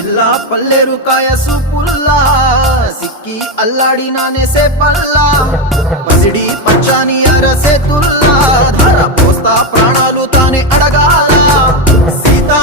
పిల్ల పల్లెరు కాయ సూపుల్లా సిక్కి అల్లాడి నానేసే పల్లా పసిడి పచ్చాని అరసే తుల్లా ధర పోస్తా ప్రాణాలు తానే అడగాల సీతా